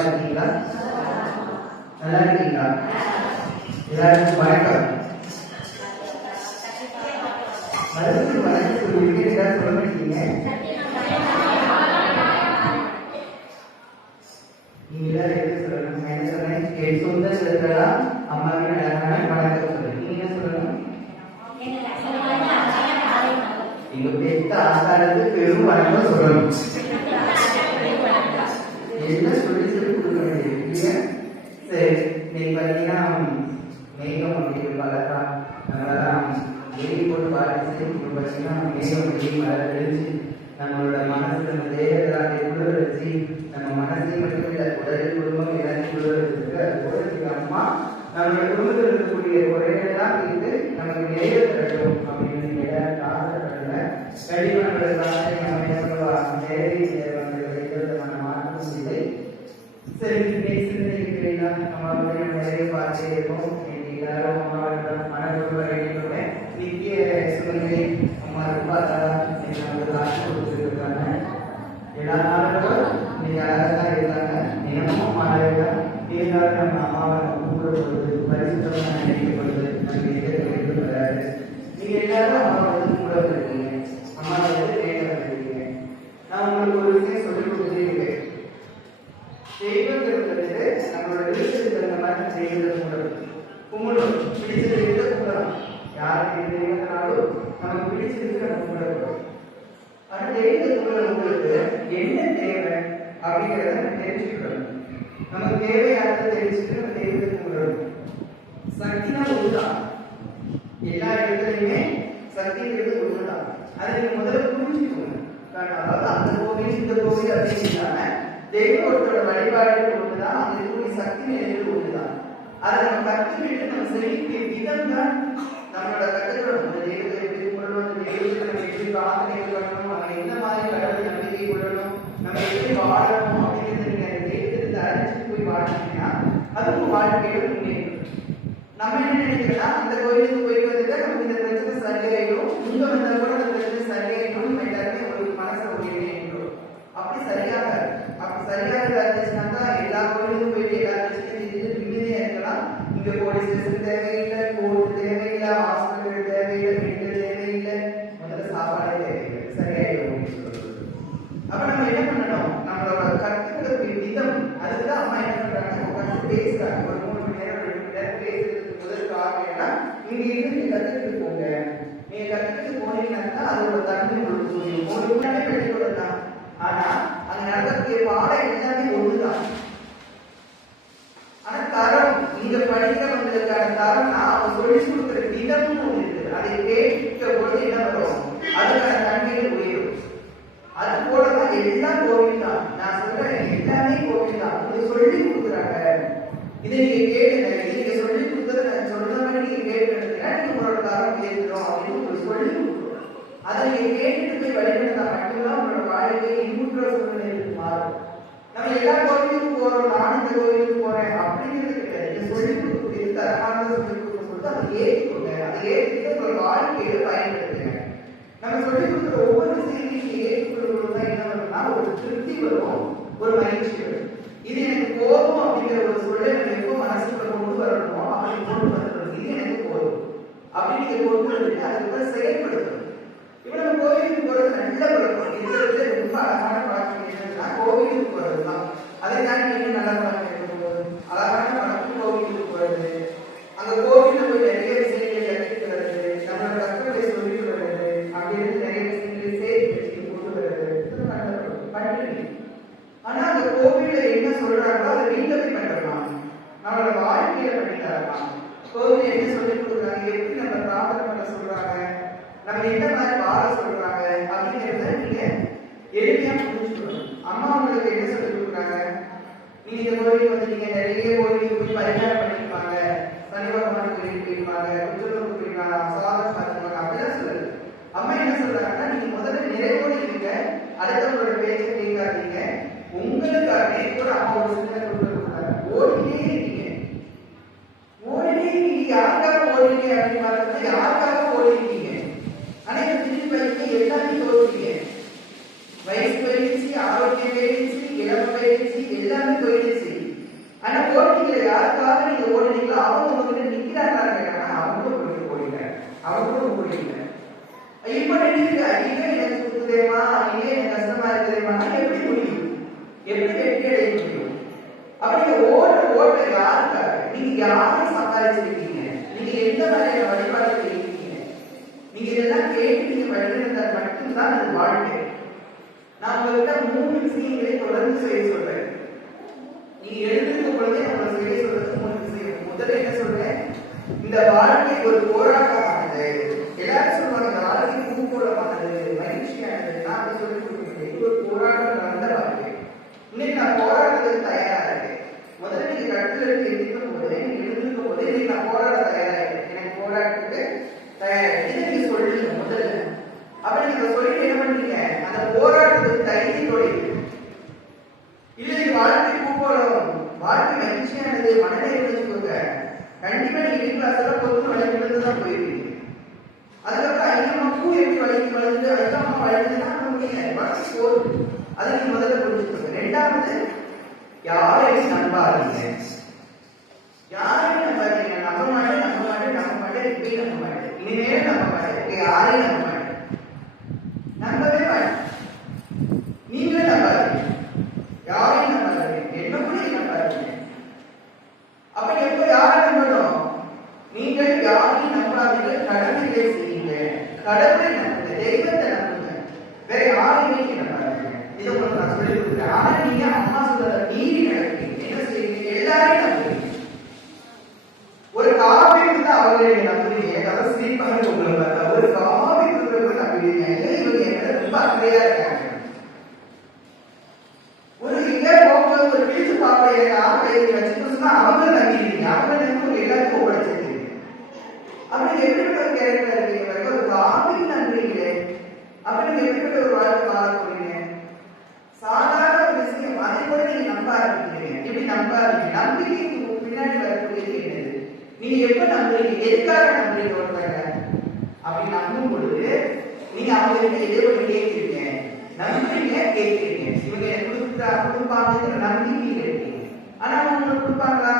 இருக்கீங்களா? நல்லா இருக்கீங்களா? எல்லாருக்கும் வணக்கம். மறுபடியும் வணக்கம் சொல்லிட்டு எல்லாரும் சொல்ல மாட்டீங்க. நீங்க எல்லாரும் எப்படி சொல்லணும்? என்ன சொல்றேன்? என் சொந்த சிலர்களா அம்மாவின் அழகான வணக்கம் சொல்றேன். நீங்க என்ன சொல்லணும்? எங்க பெத்த ஆசாரத்து பெரும் வணக்கம் சொல்லணும். என்ன சொல்லி சொல்லி கொடுக்க வேண்டியது. சரி, இன்னைக்கு பார்த்தீங்கன்னா மேகம் அப்படின்னு பார்த்தா நம்மளாம் வெளியே போட்டு பார்த்து பார்த்தீங்கன்னா மேகம் வெளியே மழை தெளிச்சு நம்மளோட மனசு நம்ம தேவைகளாக குளிர வச்சு நம்ம மனசையும் மட்டும் இல்லை உடல் குடும்பம் எல்லாத்தையும் குளிர வச்சிருக்கு. அது கூட அம்மா நம்மளோட குடும்பத்தில் இருக்கக்கூடிய குறைகள்லாம் தீர்த்து நமக்கு நிறைய தரட்டும் அப்படின்னு எல்லாரும் ஆசைப்படல. கண்டிப்பாக நம்மளோட தேவை மாற்றம் இல்லை. சரி, சிந்தனைக்கிறீங்களா? அம்மாவுடைய நிறைய பார்த்து இருக்கும். எல்லாரும் அம்மாவோட மனதுமே நித்திய சூழ்நிலை அம்மா ரொம்ப நமக்கு காசு கொடுத்துருக்காங்க. எல்லா நாளும் இன்னைக்கு அழகாக இருக்காங்க. தினமும் மாலையில இருந்தாலும் நம்ம அம்மாவை கூப்பிடுவது பரிசுத்தமாக நினைக்கப்படுவது நமக்கு எதிர்ப்பு வராது. நீங்க எல்லாரும் அம்மாவை வந்து கூட இருக்கீங்க, அம்மாவை வந்து கேட்க இருக்கீங்க. நான் உங்களுக்கு ஒரு விஷயம் சொல்லிக் கொடுத்துட்டே இருக்கேன். தெய்வங்கிறது நம்மளோட விருப்பத்துக்கு தகுந்த மாதிரி தெய்வத்தை கும்பிடணும். பிடிச்ச தெய்வத்தை கும்பிடலாம். யாருக்கு தெய்வத்தினாலும் நமக்கு பிடிச்சிருக்கு நம்ம கும்பிடணும். ஆனால் தெய்வத்தை கும்பிடுறவங்களுக்கு என்ன தேவை அப்படிங்கிறத நம்ம தெரிஞ்சுக்கணும். நமக்கு தேவையானதை தெரிஞ்சுட்டு நம்ம தெய்வத்தை கும்பிடணும். சக்தினா ஒண்ணுதான், எல்லா இடத்துலையுமே சக்திங்கிறது ஒண்ணுதான். அதை நீங்க முதல்ல புரிஞ்சுக்கணும். அதாவது அந்த கோவில் இந்த கோவில் அப்படிங்கிறாங்க தெய்வத்தோட வழிபாடு ஒன்றுதான், அந்த இருக்கக்கூடிய சக்தி நிலையில் ஒன்றுதான். அதை நம்ம கற்றுக்கிட்டு நம்ம செய்யக்கூடிய விதம் தான் நம்மளோட கற்றுக்கணும். அந்த தெய்வத்தை எப்படி கொள்ளணும், அந்த தெய்வத்தை நம்ம எப்படி பிரார்த்தனை பண்ணணும், நம்ம என்ன மாதிரி கடவுள் நம்பிக்கை கொள்ளணும், நம்ம எப்படி வாழணும் அப்படிங்கிறது நீங்க அந்த தெய்வத்தை அறிஞ்சிட்டு போய் வாழ்ந்தீங்கன்னா அது உங்க வாழ்க்கையோட முன்னேறும். நம்ம என்ன நினைக்கிறோம்னா அந்த கோயிலுக்கு போயிட்டு வந்துட்டு நமக்கு இந்த பிரச்சனை சரியாயிடும், இங்க வந்தா கூட அந்த பிரச்சனை சரியாயிடும், நம்ம எல்லாருமே ஒரு மனசுல ஒரு எண்ணம். அப்படி சரியாக சரியாக இருந்துச்சுன்னா தான் எல்லா கோயிலுக்கும் போயிட்டு எல்லா பிரச்சனையும் நிம்மதியா இருக்கலாம். இங்க போலீஸ் ஸ்டேஷன் தேவையில்லை, கோர்ட் தேவையில்லை, ஹாஸ்பிட்டல் தேவையில்லை, மெடிக்கல் தேவையில்லை, முதல்ல சாப்பாடே தேவையில்லை, சரியாயிடும். அப்ப நம்ம என்ன பண்ணணும்? நம்மளோட கற்றுக்கக்கூடிய விதம் அதுதான் அம்மா என்ன பண்றாங்க, உட்காந்து பேசுறாங்க. ஒரு 3 மணி நேரம் 2 மணி நேரம் பேசுறதுக்கு முதல் காரணம் என்ன? இங்க இருந்து கத்துக்கிட்டு போங்க. நீங்க கத்துக்கிட்டு போனீங்கன்னா அதோட தன்மை உங்களுக்கு புரியும். ஒரு முன்னாடி கட்டி கொடுத்தான், ஆனா அங்க நடக்கக்கூடிய பாடம் எல்லாமே ஒண்ணுதான். ஆனா தரம் நீங்க படிக்கிறவங்களுக்கான தரம்னா அவங்க சொல்லி கொடுக்குற விதமும் ஒண்ணு இருக்கு. அதை கேட்க பொழுது என்ன வரும், அதுக்கான தன்மைகள் உயரும். அது போலதான் எல்லா கோவில் தான். நான் சொல்றேன் எல்லாமே கோவில் தான். இதை சொல்லி கொடுக்குறாங்க, இதை நீங்க கேளுங்க, இதை நீங்க சொல்லி கொடுத்ததை நான் சொல்ற மாதிரி நீங்க கேட்டுட்டீங்கன்னா நீங்க உங்களோட தரம் உயர்ந்துடும் அப்படின்னு உங்களுக்கு சொல்லி கொடுக்குறோம். அதை நீங்க கேட்டுட்டு போய் வழிநடத்தா மட்டும்தான் உங்களோட வாழ்க்கையை இன்னும் சூழ்நிலைக்கு மாறும். நம்ம எல்லா கோவிலுக்கும் போறோம், நான் இந்த கோவிலுக்கு போறேன் அப்படிங்கிறது கிடையாது. நீங்க சொல்லி கொடுக்குறது தரமானதை சொல்லி கொடுக்க சொல்லிட்டு அதை ஏற்றுக்கோங்க. அதை ஏற்றுக்கிட்டு உங்களோட வாழ்க்கையில பயன்படுத்துங்க. நம்ம சொல்லி கொடுக்குற ஒவ்வொரு விஷயத்தையும் நீங்க ஏற்றுக்கொள்வது தான் என்ன வரும்னா ஒரு திருப்தி வரும், ஒரு மகிழ்ச்சி வரும். இது எனக்கு போதும் அப்படிங்கிற ஒரு சொல்லை நம்ம எப்போ மனசுக்குள்ள கொண்டு வரணுமோ அப்படி கொண்டு வந்துடணும். இது எனக்கு போதும் அப்படின்னு நீங்க கொண்டு வந்துட்டு அதுக்கப்புறம் செயல்படுத்தணும். இப்ப நம்ம கோவிலுக்கு போறது நல்ல பழக்கம். இருக்கிறது ரொம்ப அழகான பழக்கம் என்னன்னா கோவிலுக்கு போறதுதான். அதை தாண்டி என்ன நல்ல பழக்கம் இருக்க போகுது? அழகான பழக்கம் கோவிலுக்கு போறது, அங்க கோவிலுக்கு போய் நிறைய விஷயங்களை கற்றுக்கிறது, நம்மளோட கற்பனை சொல்லிட்டு வர்றது, அப்படின்னு நிறைய விஷயங்களை சேர்த்து கொண்டு வர்றது பண்ணுறீங்க. ஆனா அந்த கோவில்ல என்ன சொல்றாங்களோ அதை வீட்டுல போய் பண்றலாம், நம்மளோட வாழ்க்கையில பண்ணி தரலாம். கோவில் என்ன சொல்லி கொடுக்குறாங்க, எப்படி நம்ம பிரார்த்தனை பண்ண சொல்றாங்க, நம்ம என்ன மாதிரி வாழ சொல்றாங்க அப்படிங்கிறத நீங்க எளிமையா புரிஞ்சுக்கணும். அம்மா உங்களுக்கு என்ன சொல்லி கொடுக்குறாங்க, நீங்க இந்த கோயிலுக்கு வந்து நீங்க நிறைய கோயிலுக்கு போய் பரிகாரம் பண்ணிருப்பாங்க, சனிவாரமான கோயிலுக்கு போயிருப்பாங்க, குற்றத்தூர் போயிருப்பாங்க, சாதம் பார்த்துருப்பாங்க, அப்படிலாம் சொல்லுது. அம்மா என்ன சொல்றாங்கன்னா நீங்க முதல்ல நிறைவோடு இருங்க, அடுத்தவங்களோட பேச்சை கேட்காதீங்க. உங்களுக்காகவே கூட அம்மா ஒரு சின்ன கொடுக்குறாங்க, ஓடிட்டே இருக்கீங்க. யாருக்காக ஓடுறீங்க அப்படின்னு பார்த்தா யாருக்காக ஓடிருக்கீங்க? ஆனா இந்த திருப்பி எல்லாமே எல்லாமே போயிடுச்சு. ஆனா போட்டியில யாருக்காக நீங்க ஓடுனீங்களோ அவங்க உங்ககிட்ட நிக்கிறாங்களான்னு கேட்டாங்கன்னா அவங்களும் போயிட்டு ஓடிட்டாங்க, அவங்களும் ஓடிட்டாங்க. இப்ப நினைக்கிறீங்க ஐயோ எனக்கு சுத்துதேமா, ஐயோ எனக்கு கஷ்டமா இருக்குதேமா, எப்படி முடியும்? எப்படி வெற்றி அடைய முடியும்? அப்படி ஓட்ட யாருக்காக? நீங்க யாரை சம்பாதிச்சிருக்கீங்க? நீங்க எந்த மாதிரியான வழிபாடுகள் இருக்கீங்க? நீங்க இதெல்லாம் கேட்டு நீங்க வழிநடந்தால் மட்டும்தான் அது வாழ்க்கை. நான் உங்ககிட்ட 3 விஷயங்களை தொடர்ந்து செய்ய சொல்றேன். நீங்க எழுந்திருக்கும் பொழுதே நம்ம செய்ய சொல்றது 3 விஷயம். முதல்ல என்ன சொல்றேன்? இந்த வாழ்க்கை ஒரு போராட்டமானது. எல்லாரும் சொல்லுவாங்க இந்த வாழ்க்கை பூகோளமானது, மகிழ்ச்சியானது. நான் அதை சொல்லி கொடுக்கிறேன். இது ஒரு போராட்டம் நடந்த வாழ்க்கை. இன்னைக்கு நான் போராட்டத்துக்கு தயாரா இருக்கேன். முதல்ல நீங்க கட்டில இருந்து எழுந்திருக்கும் போது, நீங்க எழுந்திருக்கும் போது இன்னைக்கு நான் போராட தயாரா இருக்கேன், எனக்கு போராட்டத்துக்கு தயாரா இதை நீங்க சொல்லுங்க முதல்ல. அப்படி நீங்க சொல்லிட்டு என்ன பண்றீங்க? அந்த போராட்டத்துக்கு தைரியத்தோட இல்லை வாழ்க்கை பூகோளம், வாழ்க்கை மகிழ்ச்சியானது, மனதை வச்சுக்கோங்க. கண்டிப்பா நீங்க கிளாஸ் எல்லாம் பொறுத்து வளர்ந்து தான் போயிருவீங்க. அதுக்கப்புறம் ஐயம்மா பூ எப்படி வளைக்கு வளர்ந்து ஐயம்மா வளர்ந்துன்னா வளர்ச்சி போகுது. அதை நீங்க முதல்ல புரிஞ்சுக்கோங்க. ரெண்டாவது, யாரையும் நம்பாதீங்க. யாரையும் நம்பாதீங்க. நம்ப மாட்டேன், நம்ப மாட்டேன், நம்ப மாட்டேன், இப்பயும் நம்ப மாட்டேன், இனிமேலும் நம்ப மாட்டேன், யாரையும் நம்ப மாட்டேன், நம்பவே மாட்டேன். நீங்களே நம்பாதீங்க, யாரையும் நம்பாதீங்க, என்ன கூட நம்பாதீங்க. அப்ப எப்போ யாரை நம்பணும்? நீங்கள் யாரையும் நம்பாதீங்க, கடமைகளை செய்யுங்க. கடவுளை நம்புங்க, தெய்வத்தை நம்புங்க, வேற யாரையுமே நீங்க நம்பாதீங்க. இதை உங்களுக்கு நான் சொல்லி கொடுக்குறேன். ஆனா நீங்க அம்மா சொல்றத மீறி நடக்கிறீங்க. என்ன செய்வீங்க? எல்லாரையும் நம்புறீங்க. ஒரு காபி வந்து அவங்களை நீங்க நம்புறீங்க. அதாவது ஸ்ரீபாக உங்களை பார்த்தா ஒரு காபி கொடுக்குறவங்க நம்புறீங்க. இவங்க என்ன ரொம்ப அக்கறையா இருக்காங்க. ஒரு இங்கே போகும்போது ஒரு பிடிச்சு பாப்பையை வச்சுக்கணும்னா அவங்க நம்பிடுவீங்க. அவங்க நம்பி எல்லாருக்கும் உழைச்சிருக்கீங்க. அப்படி எப்படிப்பட்ட ஒரு கேரக்டர் இருக்கீங்க? ஒரு காபி நம்புறீங்களே, அப்ப நீங்க எப்படிப்பட்ட ஒரு வாழ்க்கை வாழ போறீங்க? சாதாரண ஒரு விஷயம், அதை கூட நீங்க நம்ப ஆரம்பிக்கிறீங்க. எப்படி நம்பாதீங்க? நம்பிக்கைக்கு பின்னாடி வரக்கூடியது என்னது? நீங்க எப்ப நம்புறீங்க? எதுக்காக நம்புறீங்க? ஒருத்தங்க அப்படி நம்பும் பொழுது நீங்க அவங்க கிட்ட எதை ஒன்று கேட்கிறீங்க, நம்புறீங்க, கேட்கிறீங்க. இவங்க கொடுப்பாங்க நம்பிக்கையில் இருக்கீங்க. ஆனா அவங்க கொடுப்பாங்களா?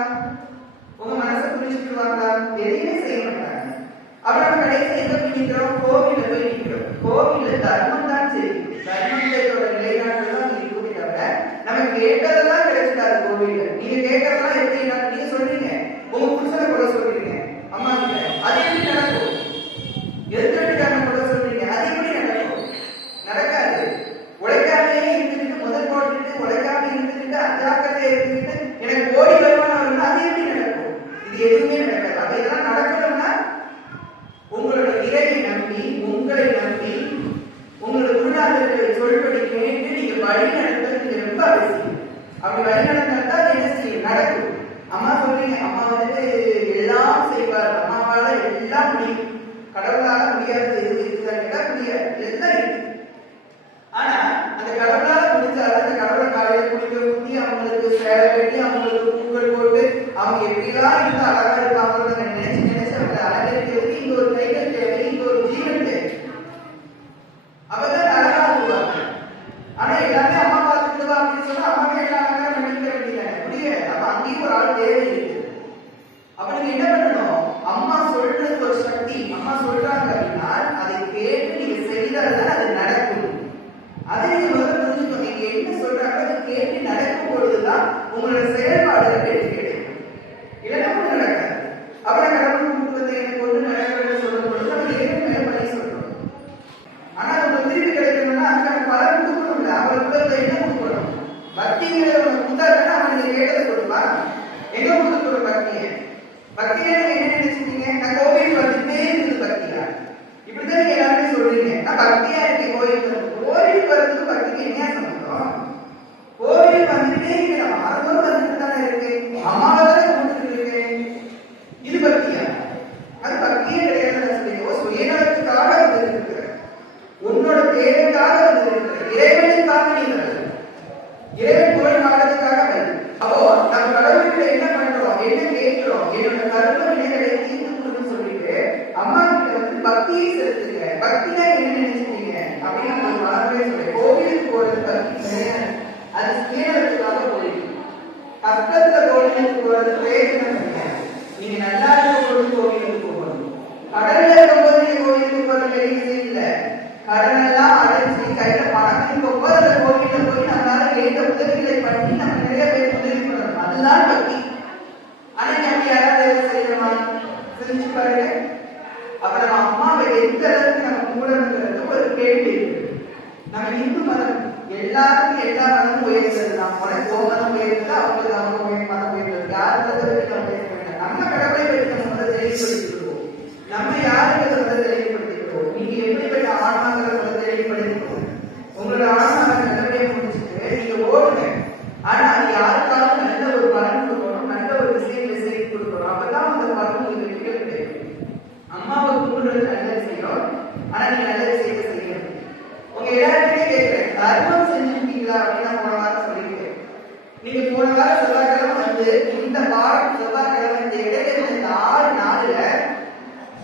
உங்க மனசை புரிஞ்சுக்குவாங்களா? எதையுமே செய்ய மாட்டாங்க. அப்புறம் கடைசி எங்க போய் நிற்கிறோம்? கோவில போய் நிற்கிறோம். கோவில தர்மம் தான் செய்யும். தர்மத்தோட நிலைநாட்டில் தான் இருக்குமே தவிர நம்ம கேட்டதெல்லாம் கிடைச்சிட்டாரு கோவில்ல. நீங்க கேட்கறதெல்லாம் எப்படி? நீங்க சொல்றீங்க உங்க புருஷனை கூட சொல்றீங்க அம்மா கிட்ட, அது எப்படி நடக்கும்? எதிர்கட்சிக்காரன் கூட சொல்றீங்க, அது எப்படி நடக்கும்? நடக்காது. உழைக்காமையே இருந்துட்டு, முதல் போட்டுட்டு உழைக்காம இருந்துட்டு, அஜாக்கிரதை இருந்துட்டு எனக்கு ஓடி வருமானம் வரும்னா அது எப்படி நடக்கும்? இது எதுவுமே நடக்காது. அப்ப இதெல்லாம் நடக்கணும்னா உங்களோட இறையை நம்பி, உங்களை நம்பி, உங்களோட குருநாதர்களை சொல்படி கேட்டு நீங்க வழி நடத்துறது ரொம்ப அவசியம். அப்படி வழி நடந்தா என்ன செய்யும்? நடக்கும். அம்மா சொல்றீங்க, அம்மா வந்துட்டு எல்லாம் செய்வார், அம்மாவால எல்லாம் முடியும், கடவுளால முடியாது இருக்குதான் கேட்டா முடியாது, எல்லாம் இருக்கு. ஆனா அந்த கடவுளால முடிஞ்சாலும் அந்த கடவுளை காலையில குடிக்க ஊத்தி அவங்களுக்கு சேலை கட்டி அவங்களுக்கு பூக்கள் போட்டு அவங்க எப்படிலாம் இருந்து அழகா இருப்பாங்க நினைச்சு அவங்களை அலங்கரிக்கிறதுக்கு இங்க ஒரு கைகள் தேவை, இங்க ஒரு ஜீவன் தேவை. அப்பதான் அழகா வருவாங்க. ஆனா எல்லாமே அம்மா பார்த்துட்டு அப்படின்னு சொன்னா அம்மாவே எல்லாம் அழகா பண்ணிக்க வேண்டியதானே? முடியாது. அப்ப அங்கேயும் ஒரு ஆள் தேவை இருக்கு. அப்ப நீங்க என்ன பண்ணணும்? அம்மா சொல்றது ஒரு சக்தி. அம்மா சொல்றாங்க அப்படின்னா அதை கேட்டு நீங்க செய்தால்தான் அது நடக்கும். அதை நீங்க முதல்ல புரிஞ்சுக்கணும். நீங்க என்ன சொல்றாங்க அதை கேட்டு நடக்கும் பொழுதுதான் உங்களோட செயல்பாடுகள் வெற்றி கிடைக்கும். இல்லைன்னா ஒண்ணு நடக்காது. அப்புறம் கடவுள் கொடுத்ததை எனக்கு ஒண்ணு நடக்கிறேன்னு சொல்லும் பொழுது நம்ம ஏன் மேல பண்ணி சொல்றோம். ஆனா அவங்க திருப்பி கிடைக்கணும்னா அதுக்கான பலன் கொடுக்கணும்ல. அவர்களுக்கு என்ன கொடுக்கணும்? பக்திங்கிறத கொடுத்தாருன்னா அவன் நீங்க கேட்டதை கொடுப்பா. எங்க கொடுக்கணும் பக்தியை? பக்தியை நீங்க என்ன நினைச்சிருக்கீங்க? நான் கோவிலுக்கு வந்துட்டே இருக்குது பக்தியா? இப்படிதான் நீங்க எல்லாருமே சொல்றீங்க. நான் பக்தியா இருக்கேன் கோயிலுக்கு. கோவிலுக்கு வரதுக்கு பக்திக்கு என்ன சம்பந்தம்? கோவிலுக்கு வந்துட்டே இருக்கிறோம், அறுபது வந்துட்டு தானே இருக்கு, அம்மாவை தானே கொடுத்துட்டு இருக்கேன். இது பக்தியா? அது பக்தியே கிடையாது. சுயநலத்துக்காக வந்துட்டு உன்னோட தேவைக்காக வந்துட்டு இறைவனுக்காக நீ வருது, இறைவன் புகழ் மாறதுக்காக வருது. அப்போ நம்ம கடவுள்கிட்ட என்ன பண்றோம், என்ன கேட்கிறோம்? என்னோட கருவ வினைகளை தீர்த்து கொடுன்னு சொல்லிட்டு அம்மா கிட்ட வந்து பக்தியை செலுத்துங்க. பக்தினா என்ன நினைச்சிட்டீங்க அப்படின்னு நான் மறக்கவே சொல்றேன். கோவிலுக்கு போறது பக்தி கிடையாது, அது சுயநலத்துக்காக போயிருக்கு. பக்கத்துல கோவிலுக்கு போறது பிரயோஜனம் கிடையாது. நீங்க நல்லா இருக்க போது கோவிலுக்கு போகணும். கடல்ல இருக்கும் போது நீங்க கோவிலுக்கு போற பெரிய விஷயம் இல்ல. கடனெல்லாம் அடைச்சி கையில பணம் இருக்கும் போது அந்த கோவில போய் நம்மளால கேட்ட உதவிகளை பண்ணி நம்ம நிறைய பேர் உதவி பண்ணணும். அதுதான் பக்தி. ஆனா நம்ம யாராவது செய்யணுமா? செஞ்சு பாருங்க. அப்ப நம்ம அம்மாவை எந்த அளவுக்கு நம்ம கூடங்கிறது ஒரு கேள்வி இருக்கு. நம்ம இந்து மதம் எல்லாருக்கும் எல்லா மதமும் உயர்ந்தது. நம்ம உனக்கு மதம் உயர்ந்தது, அவங்களுக்கு அவங்க மதம் உயர்ந்தது. யாருன்றதை வச்சு நம்ம பேச வேண்டாம். நம்ம கடவுளை வச்சு நம்ம முதல்ல தெளிவுபடுத்திக்கிறோம். நம்ம யாருன்றதை முதல்ல தெளிவுபடுத்திக்கிறோம். நீங்க எப்படிப்பட்ட ஆன்மாங்கிறத முதல்ல தெளிவுபடுத்திக்கிறோம். உங்களோட ஆன்மா நல்லபடியா முடிச்சுட்டு நீங்க ஓடுங்க. ஆனா அது யாருக்காவது நல்ல ஒரு பலன் கொடுக்கணும், நல்ல ஒரு விஷயங்களை செய்து கொடுக்கணும். அப்பதான் அந்த பலன் உங்களுக்கு கிடைக்கும். அம்மாவை கூடுறது நல்லது செய்யும். ஆனா நீங்க நல்லது செய்ய செய்யணும். உங்க எல்லாருமே கேட்கிறேன், தர்மம் செஞ்சுட்டீங்களா அப்படின்னு நான் போன வாரம் சொல்லியிருக்கேன். நீங்க போன வாரம் செவ்வாய்க்கிழமை வந்து இந்த வாரம் செவ்வாய்க்கிழமை இந்த இடையில இந்த 6 நாள்ல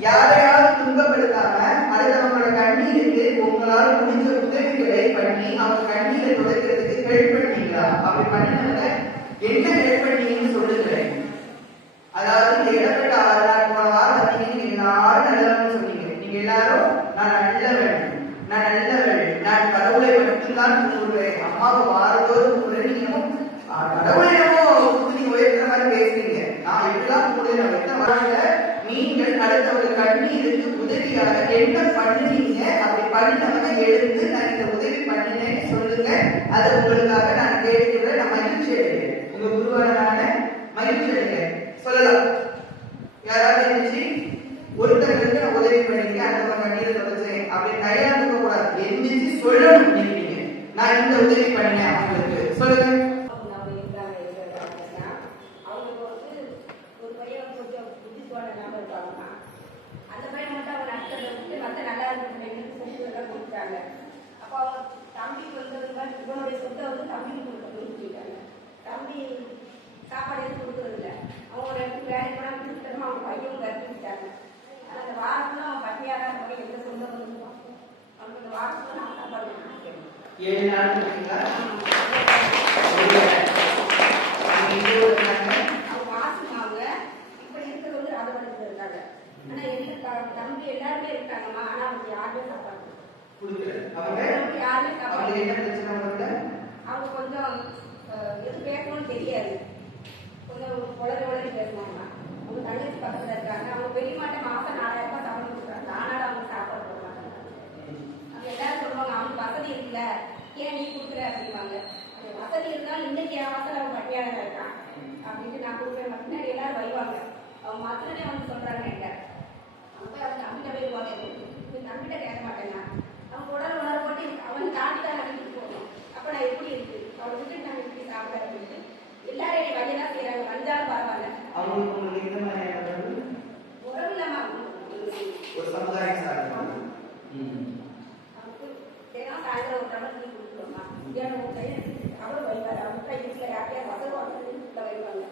யாரையாவது துன்பப்படுத்தாம அடுத்தவங்களோட கண்ணீருக்கு உங்களால முடிஞ்ச உதவிகளை பண்ணி அவங்க கண்ணீரை துடைக்கிறதுக்கு ஹெல்ப் பண்ணீங்களா? அப்படி பண்ணினவங்க என்ன ஹெல்ப் பண்ணீங்கன்னு சொல்லுங்களேன். அதாவது இந்த இடப்பட்ட 6 நாள் போன வாரம் வந்து நீங்க எல்லாரும் நல்லவன்னு சொன்னீங்க. நீங்க எல்லாரும் நான் நல்லவன், நான் நல்லவன், நான் கடவுளை மட்டும்தான் சொல்றேன், அம்மாவை வாரதோறும் சொல்றேன். நீங்க கடவுளையமோ நீங்க உயர்த்துற மாதிரி பேசுறீங்க. நான் எப்படிலாம் கூடுதல் நீங்கள் அடுத்தவங்க கண்ணீருக்கு உதவியாக என்ன பண்ணுவீங்க? அப்படி பண்ணினவங்க எடுத்து நான் இந்த உதவி பண்ணினேன்னு சொல்லுங்க. அது உங்களுக்காக நான் கேட்கிறேன். நான் மகிழ்ச்சி அடைகிறேன். உங்க குருவான மகிழ்ச்சி அடைகிறேன் சொல்லலாம். யாராவது இருந்துச்சு ஒருத்தருக்கு நான் உதவி பண்ணிருக்கேன், அடுத்தவங்க கண்ணீரை தொடச்சேன் அப்படின்னு கையாளுக்க கூடாது. எந்திரிச்சு சொல்லணும். நீங்க நான் இந்த உதவி பண்ணேன் அவங்களுக்கு சொல்லுங்க. அப்போ அவங்க தம்பிக்கு வந்து இவனுடைய சொத்தை வந்து தம்பிக்கு கொடுத்துட்டாங்க. தம்பி சாப்பாடு எதுவும் கொடுக்கறதில்ல. அவங்க ஒரு இடத்துக்கு வேலைக்கு போனால் கொடுத்துட்டோம். அவங்க பையன் கற்றுக்கிட்டாங்க. அந்த வாரத்தில் அவன் பட்டியாக இருக்க எந்த சொந்த வந்துருவான். அவனுக்கு இந்த வாரத்தில் நான் சாப்பாடு கொடுத்துருக்கேன். 7 நாள் அவங்க மாசம் அவங்க இப்படி இருக்கிறது வந்து ராதவரத்தில் இருக்காங்க. ஆனால் எங்க தம்பி எல்லாருமே இருக்காங்கம்மா. ஆனால் அவங்க யாருமே சாப்பாடு அவங்க கொஞ்சம் எது பேசணும்னு தெரியாது. கொஞ்சம் உளறி பேசுவாங்க. அவங்க தங்கச்சி பக்கத்துல இருக்காங்க. அவங்க பெரியமாட்ட மாசம் 4000 ரூபாய் சம்பளம் கொடுக்குறாங்க. ஆனால் அவங்க சாப்பாடு போடுவாங்க. அவங்க எல்லாரும் சொல்லுவாங்க, அவங்க வசதி இருக்குல்ல, ஏன் நீ கொடுக்குற அப்படிவாங்க. வசதி இருந்தாலும் இன்னைக்கு என் வாசல் அவங்க பட்டியாளர் இருக்கான் அப்படின்ட்டு நான் கொடுக்குறேன். பின்னாடி எல்லாரும் வைவாங்க. அவங்க மாத்திரனே வந்து சொல்றாங்க என்கிட்ட. அவங்க அவங்க நம்பிக்கை போயிருவாங்க. நம்பிட்ட கேட்க மாட்டேங்க. அவங்க உடல் உணர்வு போட்டு அவன் தாண்டி தான் நம்பிட்டு போகணும். அப்ப நான் எப்படி இருக்கு அவளை விட்டு நான் எப்படி சாப்பிட அப்படின்ட்டு எல்லாரும் என்னை வழியெல்லாம் செய்யறாங்க. வந்தாலும் பரவாயில்ல. உறவு இல்லாம ஒரு சமுதாயம் சார்பாக தினம் சாயந்தரம் ஒரு டம்ளர் டீ கொடுத்துருவோம்மா. மத்தியானம் ஒரு டைம் அவரும் வைப்பாரு. அவங்க வீட்டுல யாரையா வசதி வந்து வைப்பாங்க.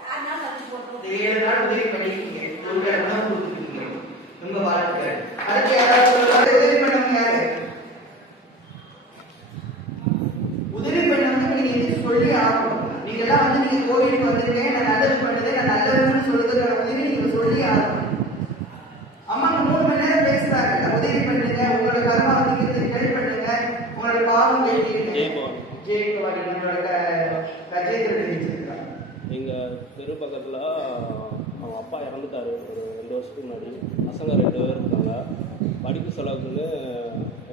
யாருனாலும் வந்து போட்டோம். 7 நாள் உதவி பண்ணிருக்கீங்க, ஒரு உணவு கொடுத்துருக்கீங்க. உங்க வாழ்க்கை அடுத்து யாராவது உதவி பண்ணவங்க யாரு? உதவி பண்ணவங்க நீங்க சொல்லி ஆகணும். நீங்க எல்லாம் வந்து நீங்க கோவிலுக்கு வந்திருக்கேன், நான் நல்லது பண்ணுறேன், நான் நல்லதுன்னு சொல்றதுக்கான உதவி நீங்க சொல்லி ஆகணும். அம்மா 3 மணி நேரம் பேசுறாங்க. உதவி பண்ணுங்க, உங்களோட கர்மா வந்து ஹெல்ப் பண்ணுங்க, உங்களோட பாவம் கேட்டீங்க. ஜெயக்குமாரி உங்களோட கஜேந்திர வச்சிருக்காங்க. எங்க தெரு பக்கத்துல அவங்க அப்பா இறந்துட்டாரு ஒரு 2 வருஷத்துக்கு முன்னாடி. பசங்க 2 பேர் இருக்காங்க. படிப்பு செலவுக்குன்னு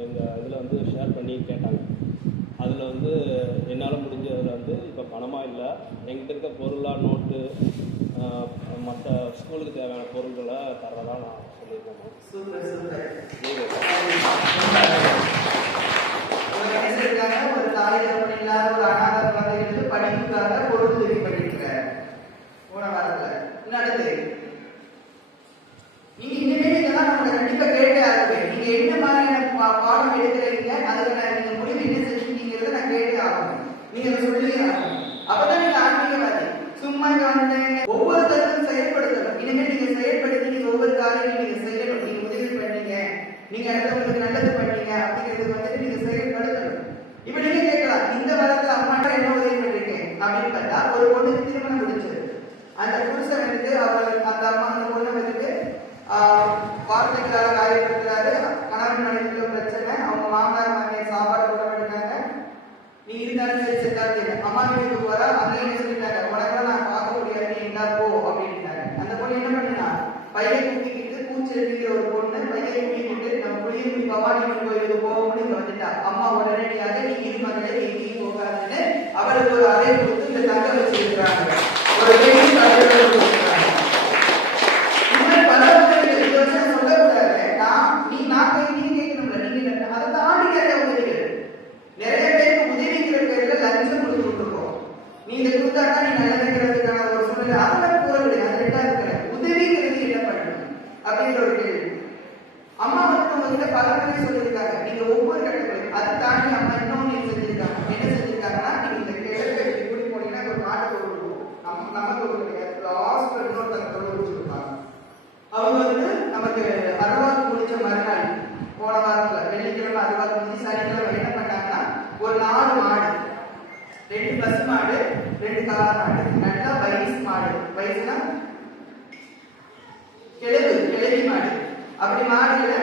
எங்கள் இதில் வந்து ஷேர் பண்ணி கேட்டாங்க. அதில் வந்து என்னால் முடிஞ்சதில் வந்து இப்போ பணமாக இல்லை, எங்கிட்ட இருக்க பொருளாக நோட்டு மற்ற ஸ்கூலுக்கு தேவையான பொருள்களை தரதா நான் சொல்லியிருக்கேன். ஒரு தாய் தகவல் இல்லாத ஒரு அனாதை குழந்தைகளுக்கு படிப்புக்காக பொருள் உதவி பண்ணிருக்கிறார் போன வாரத்துல. அடுத்து நீங்க இனிமே இதெல்லாம் நம்ம கண்டிப்பா கேட்டே ஆகுது. நீங்க என்ன மாதிரியான பாடம் எடுக்கிறீங்க, அதுல நீங்க முடிவு என்ன செஞ்சுட்டீங்கிறத நான் கேட்டே ஆகணும். நீங்க அதை சொல்லி ஆகணும். அப்பதான் நீங்க ஆன்மீகவாதி. சும்மா வந்து ஒவ்வொருத்தருக்கும் செயல்படுத்தணும். இனிமே நீங்க செயல்படுத்தி நீங்க ஒவ்வொரு காரியங்களும் நீங்க செய்யணும். நீங்க உதவி பண்ணீங்க, நீங்க அடுத்தவங்களுக்கு நல்லது பண்ணீங்க அப்படிங்கிறது வந்து நீங்க செயல்படுத்தணும். இப்ப நீங்க கேட்கலாம், இந்த வாரத்துல அம்மாட்ட என்ன உதவி பண்ணிருக்கேன் அப்படின்னு பார்த்தா ஒரு நீ இருந்தாலும் சரி செத்தாலும் சரி. அம்மா வீட்டுக்கு போறா, அங்க என்ன சொல்லிட்டாங்க, உனக்கெல்லாம் நான் பார்க்க முடியாது, நீ எங்கா போ அப்படின்ட்டாங்க. அந்த பொண்ணு என்ன பண்ணுனா, பையன் தூக்கிக்கிட்டு பூச்சி எடுக்கிற ஒரு பொண்ணு பையன் தூக்கிக்கிட்டு நம்ம புளியங்குடி பவானி கோயிலுக்கு போகணும்னு இங்க வந்துட்டா. அம்மா உடனடியாக நீ இரு மகளே எங்கேயும் போகாதுன்னு அவளுக்கு ஒரு அறை கொடுத்து இந்த தங்க வச்சிருக்கிறாங்க. ஒரு பெரிய தலைவர் கொடுத்துருக்காங்க. இன்னும் பல இந்த வருஷம் சொல்லக்கூடாது. நான் போய் நீ கேட்கணும்ல, நீங்க அதை தாண்டி நிறைய உதவிகள், நிறைய பேருக்கு உதவிங்கிற பேர்ல லஞ்சம் கொடுத்துட்டு இருக்கோம். நீங்க கொடுத்தாக்கா நீ நல்லதுங்கிறதுக்கான ஒரு சூழ்நிலை அதெல்லாம் கூறவில்லை. அது ரெண்டாவது இருக்கிற உதவிங்கிறது என்ன பண்ணணும் அப்படின்ற ஒரு கேள்வி. அம்மா வந்து நம்ம கிட்ட பல முறை சொல்லியிருக்காங்க. நீங்க ஒவ்வொரு கட்டங்களையும் அதை தாண்டி அம்மா இன்னொன்னு செஞ்சிருக்காங்க. என்ன செஞ்சிருக்காங்கன்னா, நீங்க இந்த கிழக்கு கூடி போனீங்கன்னா ஒரு மாட்டை கொடுக்கும். நமக்கு ஒரு லாஸ்ட் இன்னொருத்தங்க தொழில் வச்சிருப்பாங்க. அவங்க வந்து நமக்கு அறுவாக்கு முடிச்ச மறுநாள் போன வாரத்துல வெள்ளிக்கிழமை அறுவாக்கு முடிஞ்சு சனிக்கிழமை என்ன பண்ணாங்கன்னா, ஒரு 4 மாடு, 2 பசு மாடு, 2 காளை மாடு, நல்லா வயசு மாடு, வயசுனா கிளவி மாடு, அப்படி மாடுகளை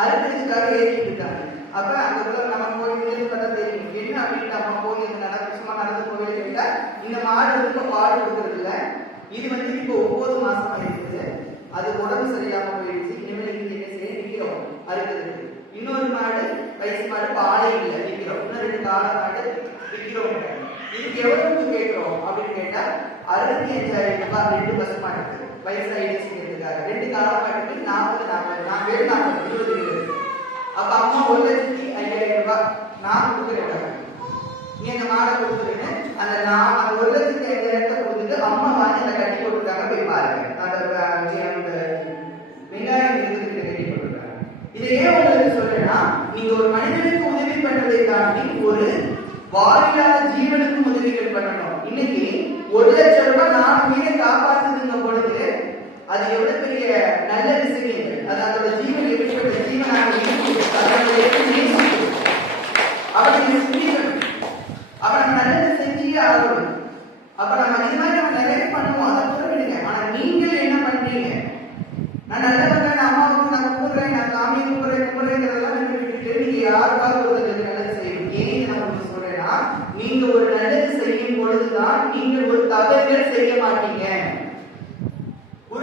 அறுக்கிறதுக்காக ஏற்றிட்டு இருக்காங்க. அப்ப அந்த நம்ம போய் பார்த்தா தெரியும் என்ன அப்படின்ட்டு நம்ம போய் சும்மா நடந்து போய் கேட்டா, இந்த மாடு ரொம்ப பாடு கொடுக்கறது இல்லை, இது வந்து இப்போ 9 மாசமா இருக்குது, அது உடம்பு சரியாம போயிடுச்சு, இனிமேல் இங்க என்ன செய்ய நிக்கிறோம் அறுக்கிறதுக்கு. இன்னொரு மாடு வயசு மாடு பாலை இல்லை நிக்கிறோம். இன்னும் 2 காளை மாடு விற்கிறோம். இதுக்கு எவ்வளவுக்கு கேட்கிறோம் அப்படின்னு கேட்டா 65,000 ரூபாய் 2 பசு மாட்டுக்கு வயசாயிடுச்சுங்கிறதுக்காக. 2 காளை மாட்டுக்கு 40 நான் வேறு 20. அப்ப அம்மா 1,05,000 ரூபாய் நான் கொடுக்குறேன். நீ அந்த மாடை கொடுத்துருன்னு அந்த 1,05,000 கொடுத்துட்டு அம்மா வாங்கி அதை கட்டி போட்டுருக்காங்க. போய் பாருங்க, அந்த வெங்காயம் இருக்கிறது கட்டி போட்டுருக்காங்க. இதை ஏன் உங்களுக்கு சொல்றேன்னா, நீங்க ஒரு மனிதனுக்கு உதவி பண்றதை தாண்டி ஒரு வாரில்லாத ஜீவனுக்கும் உதவிகள் பண்ணணும். இன்னைக்கு 1,00,000 ரூபாய் 4 உயிரை காப்பாத்துதுங்க பொழுது அது எவ்வளவு பெரிய நல்ல விஷயங்கள். அது அதோட ஜீவன் எப்படிப்பட்ட ஜீவனாக இருக்குது, அப்படி சிந்திக்கணும். அப்ப நம்ம நல்லது செஞ்சே ஆகணும். அப்ப நம்ம இது மாதிரி நம்ம நிறைய பண்ணுவோம், அதை புரிஞ்சுடுங்க. ஆனா நீங்கள் என்ன பண்றீங்க, நான் நல்ல பண்றேன், அம்மாவுக்கு நான் கும்பிடுறேன், நான் சாமியை கும்பிடுறேங்கிறதெல்லாம் விட்டுட்டு நீங்க யாருக்காவது ஒருத்தருக்கு நல்லது செய்யணும். ஏன் நான் உங்களுக்கு சொல்றேன்னா, நீங்க ஒரு நல்லது செய்யும் பொழுதுதான் நீங்கள் ஒரு தவறுகள் செய்ய மாட்டீங்க.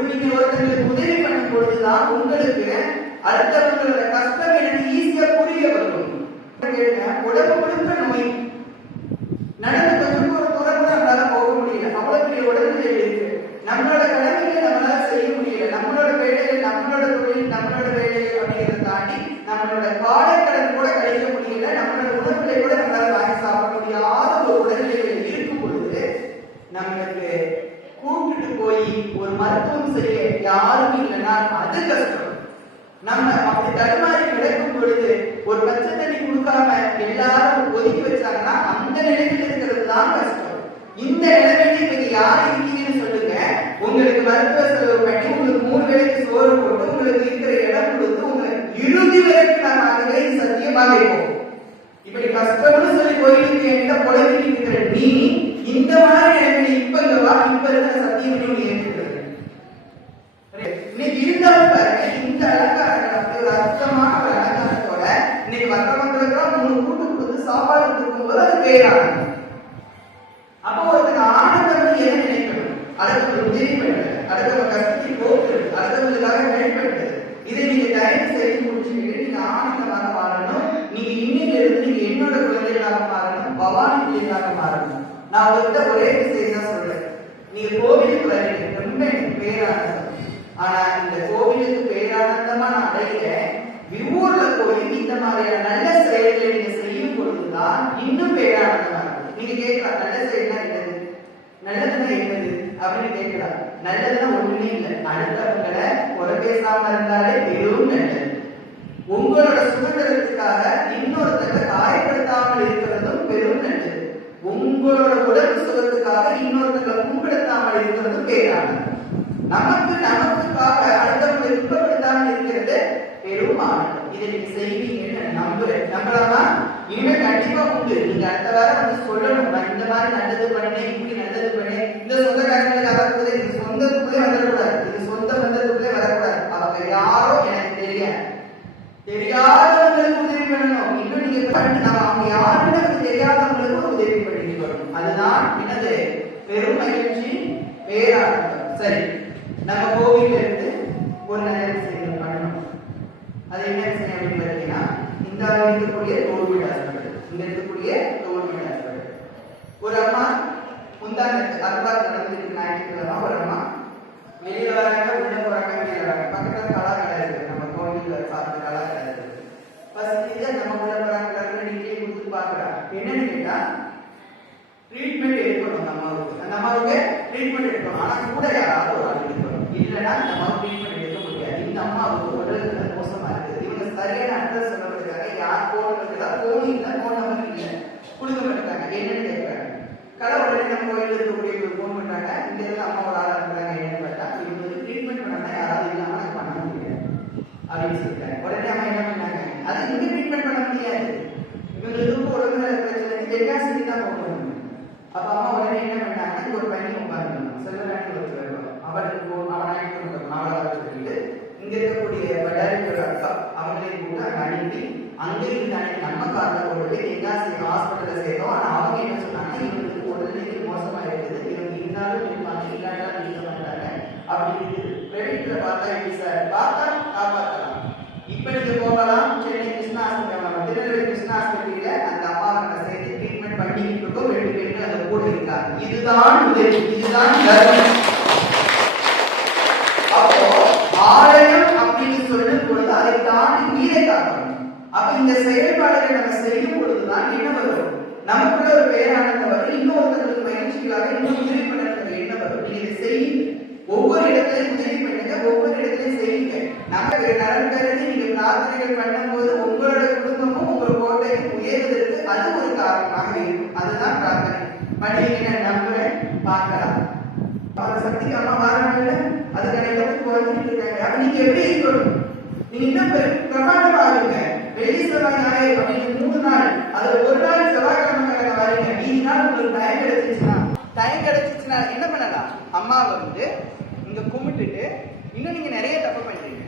நீங்க ஒருத்தங்களுக்கு உதவி பண்ணும் பொழுதுதான் உங்களுக்கு அடுத்தவங்களோட கஷ்டம் எனக்கு ஈஸியா புரிய வரும். உடம்பு முழுக்க நோய், நடந்து கொஞ்சம் ஒரு தூரம் கூட நம்மளால போக முடியல, அவ்வளவு பெரிய உடல்நிலை இருக்கு. நம்மளோட கடமைகளை நம்மளால செய்ய முடியல, நம்மளோட வேலைகள், நம்மளோட தொழில், நம்மளோட வேலைகள் அப்படிங்கிறத தாண்டி நம்மளோட காலைக்கடன் கூட கழிக்க முடியல, நம்மளோட உணவுகளை கூட நம்மளால வாங்கி சாப்பிட முடியாத ஒரு உடல்நிலைகள் இருக்கும் பொழுது நம்மளுக்கு கூப்பிட்டு போய் ஒரு மருத்துவம் செய்ய யாரும் இல்லைன்னா அது கஷ்டம். நம்ம அப்படி தடுமாறி கிடக்கும் பொழுது ஒரு பச்சை தண்ணி கொடுக்காம எல்லாரும் ஒதுக்கி வச்சாங்கன்னா அந்த நிலையில் இருக்கிறது தான் கஷ்டம். இந்த நிலைமையில நீங்க யார் இருக்கீங்கன்னு சொல்லுங்க. உங்களுக்கு மருத்துவ செலவு பண்ணி உங்களுக்கு 3 வேளைக்கு சோறு போட்டு உங்களுக்கு இருக்கிற இடம் கொடுத்து உங்களை இறுதி வரைக்கும் நாங்கள் சத்தியமாக இருப்போம். இப்படி கஷ்டம்னு சொல்லி கோயிலுக்கு என்கிட்ட புலம்பிட்டு இருக்கிற நீ இந்த மாதிரி நிலைமையில இப்ப இருக்கிற சத்தியம் ஏற்றுக்கிறது இன்னைக்கு இருந்தாலும் பாருங்க. இந்த அலங்காரங்கள் அப்படி ஒரு அர்த்தமான ஒரு அலங்காரத்தோட இன்னைக்கு மற்றவங்களுக்கு 3 கூட்டு கொடுத்து சாப்பாடு கொடுக்கும் போது அது பேரானது. அப்போ ஒருத்தர் ஆனந்தம் என்ன நினைக்கணும், அடுத்தவங்க உதவி பண்றது, அடுத்தவங்க கஷ்டத்தை போக்குறது, அடுத்தவங்களுக்காக ஹெல்ப் பண்றது, இதை நீங்க தயவு செய்து முடிச்சுக்கிட்டு நீங்க ஆனந்தமாக மாறணும். நீங்க இன்னைக்கு இருந்து நீங்க என்னோட குழந்தைகளாக மாறணும், பவானி பிள்ளைகளாக மாறணும். நான் உங்ககிட்ட ஒரே விஷயம் தான் சொல்றேன். நீங்க கோவிலுக்கு வரீங்க, ரொம்ப எனக்கு பேரானந்தம். ஆனா இந்த கோவிலுக்கு பேரானந்தமா நான் அடைகிறேன். வியூர்ல போய் இந்த மாதிரியான நல்ல செயல்களை நீங்க செய்யும் பொழுதுதான் இன்னும் பேரானந்தமா இருக்கும். நீங்க கேட்கலாம், நல்ல செயல்னா என்னது, நல்லதுன்னா என்னது அப்படின்னு கேட்கலாம். நல்லதுன்னா ஒண்ணுமே இல்லை, அடுத்தவங்களை குறை பேசாம இருந்தாலே பெரும் நல்லது. உங்களோட சுதந்திரத்துக்காக இன்னொருத்தரை காயப்படுத்தாமல் இருக்கிறதும் பெரும் நல்லது. உங்களோட உடம்பு சுகத்துக்காக இன்னொருத்தங்களை புண்படுத்தாமல் இருக்கிறதும் பேரானது. நமக்குக்காக அடுத்தவங்களை துன்பப்படுத்தாமல் இருக்கிறது பெரும் ஆனந்தம். இதை நீங்க செய்வீங்கன்னு நம்புறேன். நம்பலாமா? இனிமேல் கண்டிப்பா உண்டு. நீங்க அடுத்த வாரம் வந்து சொல்லணும், நான் இந்த மாதிரி நல்லது பண்ணேன், இப்படி நல்லது பண்ணேன். இந்த சொந்த காரணங்களுக்காக வரும்போது இது சொந்தத்துக்குள்ளே வந்துடக்கூடாது, இது சொந்த பந்தத்துக்குள்ளே வரக்கூடாது. அவங்க யாரோ எனக்கு தெரியாதவங்களுக்கு உதவி பண்ணணும். இன்னும் நீங்க அவங்க யாருன்னு தெரியாதவங்களுக்கு என்னது பெரும் மகிழ்ச்சி பேரானந்தம். சரி, நம்ம கோவில்ல இருந்து ஒரு நல்ல விஷயம் பண்ணணும். அது என்ன விஷயம் அப்படின்னு பார்த்தீங்கன்னா, இந்த இருக்கக்கூடிய கவர்மெண்ட் ஹாஸ்பிட்டல், இங்க இருக்கக்கூடிய கவர்மெண்ட் ஹாஸ்பிட்டல், ஒரு அம்மா முந்தான அறுபது நடந்துட்டு ஞாயிற்றுக்கிழமை ஒரு அம்மா வெளியில வராங்க, உள்ள போறாங்க, வெளியில வராங்க. பக்கத்துல கலா கடை இருக்கு, நம்ம கோவில்ல பார்த்து கலா கடை இருக்கு. ஃபர்ஸ்ட் நம்ம உள்ள போறாங்க, டீட்டெயில் கொடுத்து பாக்குறா. என்னன்னு கேட்டா ட்ரீட்மெண்ட் எடுக்கணும். அந்த அம்மாவுக்கு ட்ரீட்மெண்ட் எடுக்கணும். ஆனா கூட யாராவது ஒரு ஆள் இருக்கணும், இல்லைன்னா அந்த அம்மாவுக்கு ட்ரீட்மெண்ட் எடுக்க முடியாது. இந்த அம்மாவுக்கு உடல்ல மோசமா இருக்குது. இவங்க சரியான அட்ரஸ் சொல்லப்படுறாங்க. யார் போன் இருக்குதா, போன் இல்லை, போன் நம்பர் இல்லை, கொடுக்க மாட்டாங்க. என்னன்னு கேட்கறாங்க. கடை உடனே நம்ம கோயில் இருக்கக்கூடிய போன் பண்றாங்க. இந்த இடத்துல அம்மா ஒரு ஆள் இருக்கிறாங்க. என்னன்னு பார்த்தா இவங்க வந்து ட்ரீட்மெண்ட் பண்ணா யாராவது இல்லாம நாங்க பண்ண முடியாது அப்படின்னு சொல்லிட்டாங்க. உடனே அம்மா என்ன பண்ணாங்க, அது இங்க ட்ரீட்மெண்ட் பண்ண முடியாது, இவங்களுக்கு உடம்புல பிரச்சனை தென்காசி தான் போகணும். அப்ப அம்மா உடனே என்ன பண்ணாங்க, ஒரு பையன் உட்கார்ந்து செல்வராணி ஒரு அவருக்கு அவனாக சொல்லிட்டு இங்க இருக்கக்கூடிய டைரக்டர் அப்பா அவங்களே கூட அங்க அனுப்பி அங்க இருந்து நம்ம கார்ல கொண்டு தென்காசி ஹாஸ்பிட்டல்ல சேர்த்தோம். ஆனா அவங்க என்ன சொன்னாங்க, இவங்களுக்கு உடல்நிலை மோசமா இருக்குது, இவங்க இருந்தாலும் இருப்பாங்க, இல்லாட்டாலும் இருக்க மாட்டாங்க அப்படின்னு. பிரைவேட்ல பார்த்தா எப்படி சார், பார்த்தா காப்பாற்றலாம். இப்ப நீங்க போகலாம் சென்னை கிருஷ்ணா ஆஸ்பத்திரி, திருநெல்வேலி கிருஷ்ணா ஆஸ்பத்திரியில அந்த அம்மாவை சேர்த்து ட்ரீட்மெண்ட் பண்ணிட்டு இருக்கோம். 2 பேரும் அந்த கூட இருக்காங்க. இதுதான் உதவி, இதுதான் தர்மம். அப்போ ஆலயம் அப்படின்னு சொல்லும் பொழுது அதை தாண்டி உயிரை காக்கணும். அப்ப இந்த செயல்பாடுகளை நம்ம செய்யும் பொழுதுதான் என்ன வரும், நமக்குள்ள ஒரு பேரானந்தம் வரும், இன்னொருத்தருக்கு மகிழ்ச்சிகளாக இன்னும் உதவி பண்ணுறது என்ன வரும். நீங்க இதை செய்யுங்க, ஒவ்வொரு இடத்திலையும் உதவி பண்ணுங்க, ஒவ்வொரு இடத்திலையும் செய்யுங்க. நமக்கு நலன் கருதி நீங்க பிரார்த்தனைகள் பண்ணும் போது உங்களோட குடும்பமும் உங்கள் கோட்டையும் உயர்வதற்கு அது ஒரு காரணமாக இருக்கும். அதுதான் பிரார்த்தனை பண்ணுவீங்க. நம்புறேன், பார்க்கலாம். சக்திக்கு அம்மா வாராங்கல்ல, அதுக்கான இடத்துக்கு வந்துட்டு இருக்காங்க. அப்ப நீங்க எப்படி இருக்கணும், நீங்க இன்னும் பிரமாண்டமா இருங்க. வெள்ளி செவ்வாய் ஞாயிறு அப்படின்னு 3 நாள், அதுல ஒரு நாள் செவ்வாய்க்கிழமை வரீங்க. மீதி நாள் உங்களுக்கு டைம் கிடைச்சிச்சுன்னா என்ன பண்ணலாம், அம்மாவை வந்து இங்க கும்பிட்டுட்டு இன்னும் நீங்க நிறைய தப்பு பண்றீங்க.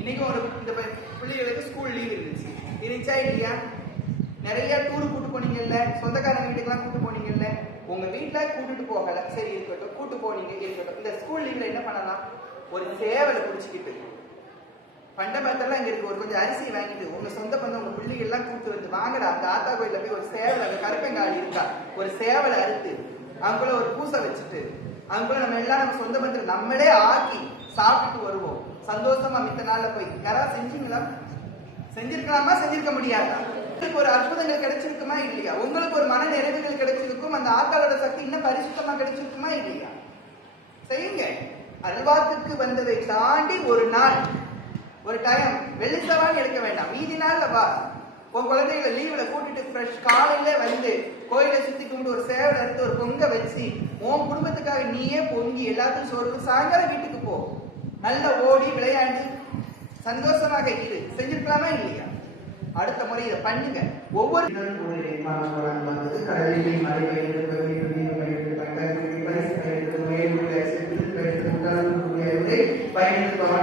இன்னைக்கு ஒரு இந்த பிள்ளைகளுக்கு ஸ்கூல் லீவ் இருந்துச்சா இல்லையா, நிறைய டூர் கூட்டு போனீங்கல்ல, சொந்தக்காரங்க வீட்டுக்கெல்லாம் கூட்டு போனீங்கல்ல, உங்க வீட்டுல கூட்டிட்டு போகல, சரி இருக்கட்டும், கூட்டு போனீங்க இருக்கட்டும். இந்த ஸ்கூல் லீவ்ல என்ன பண்ணலாம், ஒரு சேவலை குடிச்சுக்கிட்டு பண்டபத்திரம் இங்க இருக்கு, ஒரு கொஞ்சம் அரிசி வாங்கிட்டு உங்க சொந்த பந்தம் உங்க பிள்ளைகள் எல்லாம் கூப்பிட்டு வந்து வாங்கடா, அந்த ஆத்தா கோயில போய் ஒரு சேவலை, அந்த கருப்பங்காலி இருக்கா, ஒரு சேவலை அறுத்து அங்குள்ள ஒரு பூசை வச்சுட்டு அங்குள்ள நம்ம எல்லாம் நம்ம சொந்த பந்தம் நம்மளே ஆக்கி சாப்பிட்டு வருவோம் சந்தோஷமா. மித்த நாள்ல போய் யாராவது செஞ்சீங்களா, செஞ்சிருக்கலாமா, செஞ்சிருக்க முடியாதா? ஒரு அற்புதங்கள் கிடைச்சிருக்குமா இல்லையா, உங்களுக்கு ஒரு மன நிறைவுகள் கிடைச்சிருக்கும், அந்த ஆத்தாளோட சக்தி இன்னும் பரிசுத்தமா கிடைச்சிருக்குமா இல்லையா? செய்யுங்க. அல்வாத்துக்கு வந்ததை தாண்டி ஒரு நாள், ஒரு டைம் வெள்ளி செவ்வாய் எடுக்க வேண்டாம், மீதி நாள்ல வா, உன் குழந்தைகளை லீவ்ல கூட்டிட்டு ஃப்ரெஷ் காலையில வந்து கோயிலை சுத்தி கும்பிட்டு ஒரு சேவலை எடுத்து ஒரு பொங்க வச்சு உன் குடும்பத்துக்காக நீயே பொங்கி எல்லாத்தையும் சோறு, சாயங்காலம் வீட்டுக்கு போ, நல்ல ஓடி விளையாண்டு சந்தோஷமாக இரு. செஞ்சிருக்கலாமா இல்லையா? அடுத்த முறை இதை பண்ணுங்க. ஒவ்வொரு பயன்படுத்த